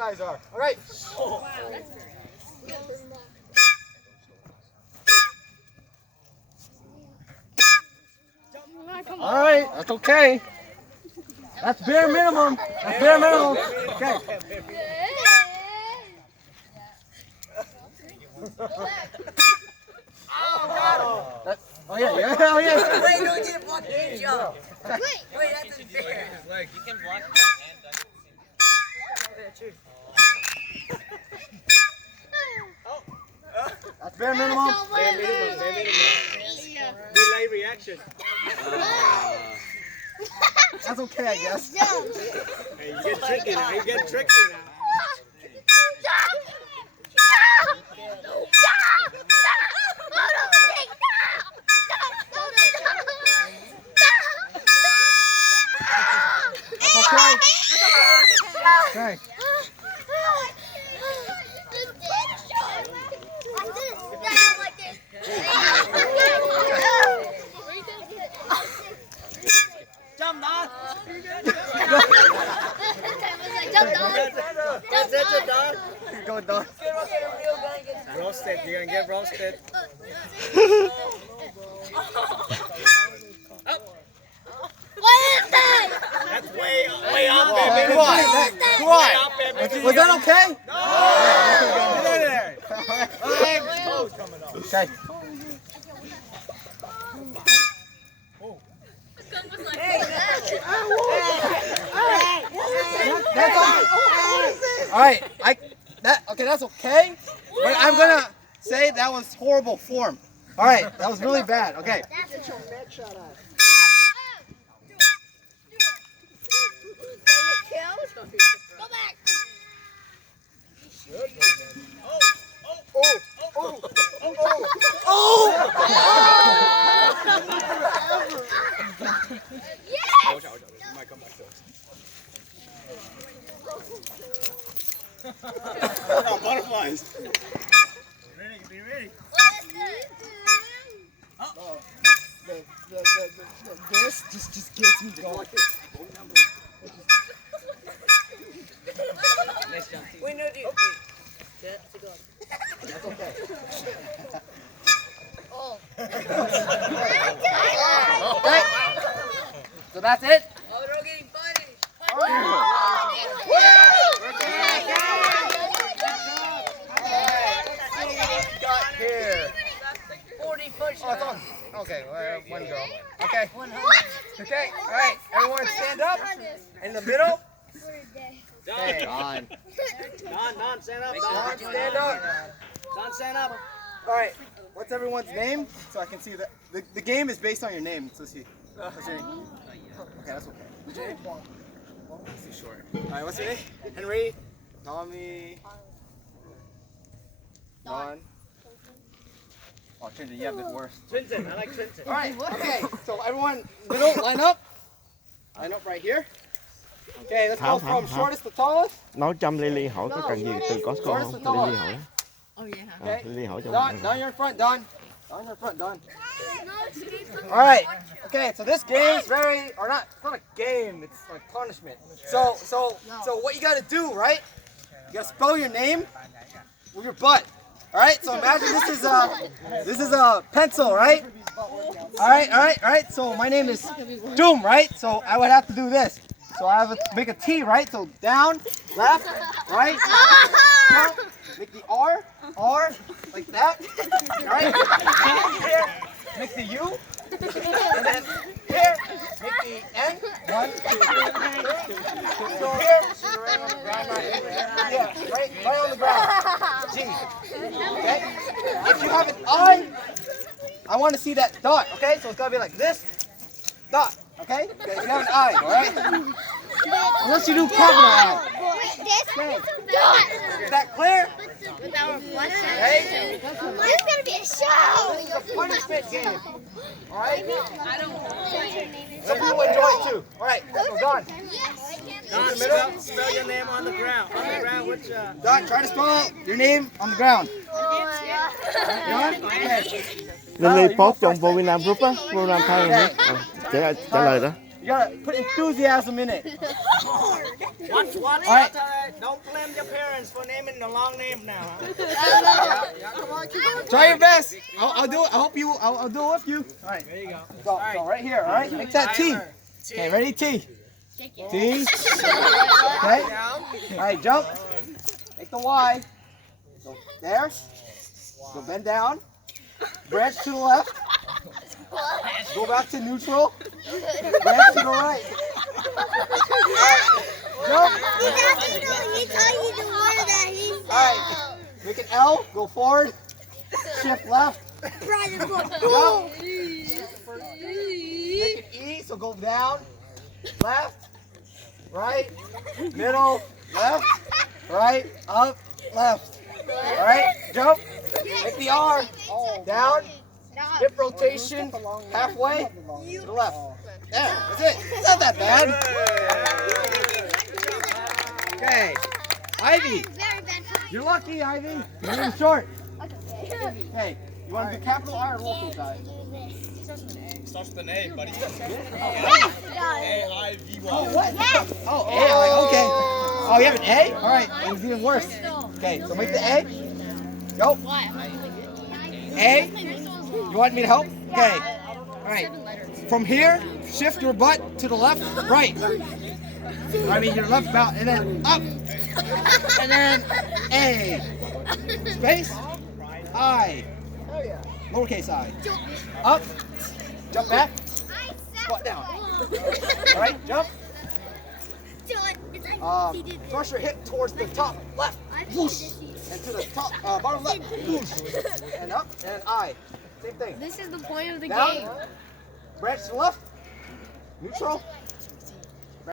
guys are. All right. Wow, that's very nice. All right, that's okay. That's bare minimum. That's bare minimum. Okay. Oh yeah, yeah, oh yeah. Wait, no, you didn't block the jump. Wait, that's unfair. You can block and dunk. That's bare minimum. Bare minimum, bare minimum. Delay reaction. That's okay, I guess. Hey, you get tricky now. You get tricky now. Okay. Jump, Don. That's it, Don. Go, Don. Roasted. You're gonna get roasted. That's way up, baby. Come on. Was that okay? Okay. That's all right. Okay, that's okay. But I'm gonna say that was horrible form. All right, that was really bad. Okay. Go back. Oh, butterflies. Be ready. This just gets me going. Wait, no, dude. That's okay. Okay. So that's it. Oh, they're all getting punished. Got here. 40 push-ups. Oh, it's on. Okay, one girl. Okay. Okay. All right. Everyone stand up. In the middle. Okay. Don, stand up. Don, stand up. Don, stand up. All right. What's everyone's name? So I can see that the game is based on your name. So see. What's your name? Okay, that's okay. What's your name? That's too short. All right. What's your name? Henry. Tommy. Don. Oh, Trinity, you have it worse. Trenton, I like Trenton. All right. Okay. So everyone, middle, line up. Line up right here. Okay, let's go from shortest to tallest. Nói chăm Lily hỏi có cần gì từ Costco không? Lily hỏi. Okay. Lily hỏi cho Don, you're in front, Don. Don, you're in front, Don. All right. Okay, so this game is very, or not, it's not a game, it's like punishment. So what you gotta do, right? You gotta spell your name with your butt. All right, so imagine this is a pencil, right? All right. So my name is Doom, right? So I would have to do this. So I have to make a T, right? So down, left, right, down, make the R, like that, right? Here, make the U, and then here, make the N. 1, 2, 3. So here, right on the ground, yeah, right on the ground. G. Okay. If you have an I want to see that dot. Okay, so it's gotta be like this, dot. Okay. Okay. If you have an I, all right. Unless you do capital I. Okay. Is that clear? Okay. This is gonna be a show. It's a punishment game. All right. Some people enjoy it too. All right. So Don. Don, spell your name on the ground. On the ground, which Don, try to spell your name on the ground. Don. Okay. Lily post trong Vovinam group á, Vovinam thay rồi. Trả lời đó. You gotta put enthusiasm in it. Watch. All right. Don't blame your parents for naming the long name now. Try your best. I'll do it. I'll do it with you. All right. There you go. Go right here. All right. Make that T. Okay. Ready? T. T. Okay. All right. Jump. Make the Y. Go there. Go bend down. Branch to the left. Go back to neutral. Branch to the right. Jump. Alright. Make an L. Go forward. Shift left. Jump. Make an E. So go down. Left. Right. Middle. Left. Right. Up. Left. Alright. Jump. Make the R. Down. Hip rotation, halfway, to the left. There, that's it. It's not that bad. Okay. Ivy. You're lucky, Ivy. You're in short. Okay. You want to do capital I or lowercase I? Starts with an A, buddy. A-I-V-Y. Oh, what? Oh, A. Okay. Oh, you have an A? All right. It's even worse. Okay, so make the A. Go. A. You want me to help? Okay. All right. From here, shift your butt to the left, right. I mean your left bout, and then up, and then A. Space. I. Lowercase I. Up. Jump back. Squat down. All right. Jump. Thrust your hip towards the top left. Whoosh. And to the top, bottom left. Whoosh. And up, and I. Same thing. This is the point of the Down. game. Branch to the left. Neutral.